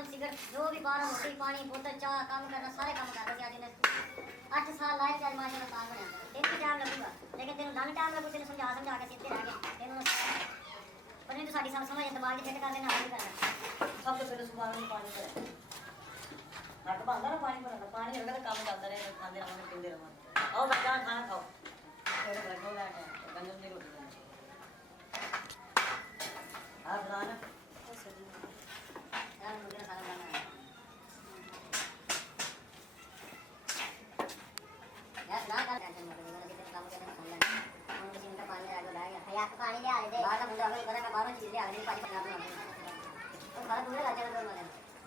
पान सिगरेट जो भी बारह रोटी पानी बोतल चाह काम करना सारे काम कर रहे थे आज 8 साल लाइफ चल माशा साल बने तेन भी टाइम लगेगा लेकिन तेन दंड टाइम लगू तेन समझा समझा के सीधे रह गए तेन पर नहीं तो साड़ी समझ दिमाग सेट कर देना नहीं करना सब तो पहले सुबह में पानी करें नट पाँदा ना पानी भरना पानी होगा तो काम चलता रहे खाते रहो पीते रहो आओ बच्चा खाना खाओ थोड़ा बैठो बैठो गंदम नहीं रोटी आप बनाना यार मुझे सारा बनाना है यार ना कर टेंशन मत ले मैंने तेरे काम करना समझ लेना हम किसी का पानी आ गया भैया पानी ले आ दे बाहर मुंडा अगर करा का बाहर चीज ले आ दे पानी बना बना तो खाना दूर लगा चला तो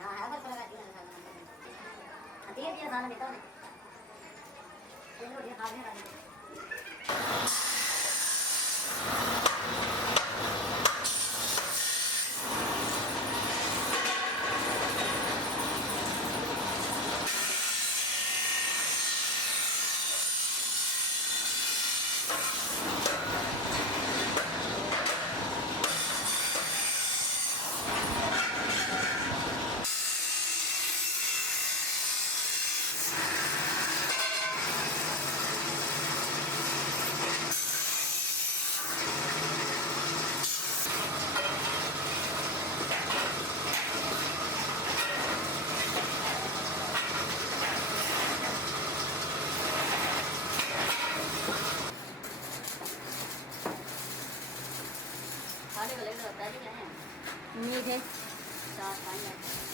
हां है पर लगा दिया खाना दिए दिया खाना देता हूं ये खा लेना खाने को लेकर होता है क्या है मीठे चार पानी